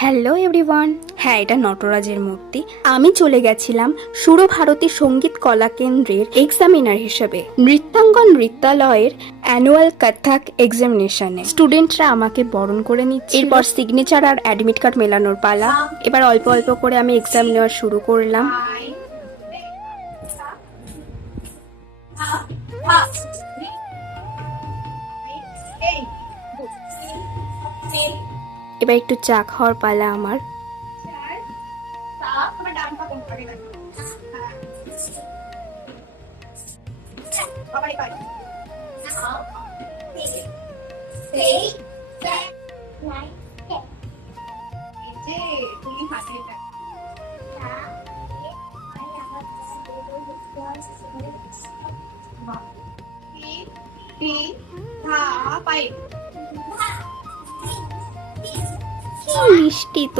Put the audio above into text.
Hello everyone. হ্যাঁ, এটা নটরাজের মূর্তি। আমি চলে গেছিলাম সুরভারতী সঙ্গীত কলা কেন্দ্রের এক্সামিনার হিসেবে নৃত্যাঙ্গন নৃত্যালয়ের অ্যানুয়াল কথক এক্সামিনেশনে। স্টুডেন্টরা আমাকে বরণ করে নিচ্ছে, এরপর সিগনেচার আর অ্যাডমিট কার্ড মেলানোর পালা। এবার অল্প অল্প করে আমি এক্সাম নেওয়া শুরু করলাম। এবার একটু চা খাওয়ার পালা আমার। কি মিষ্টি তো।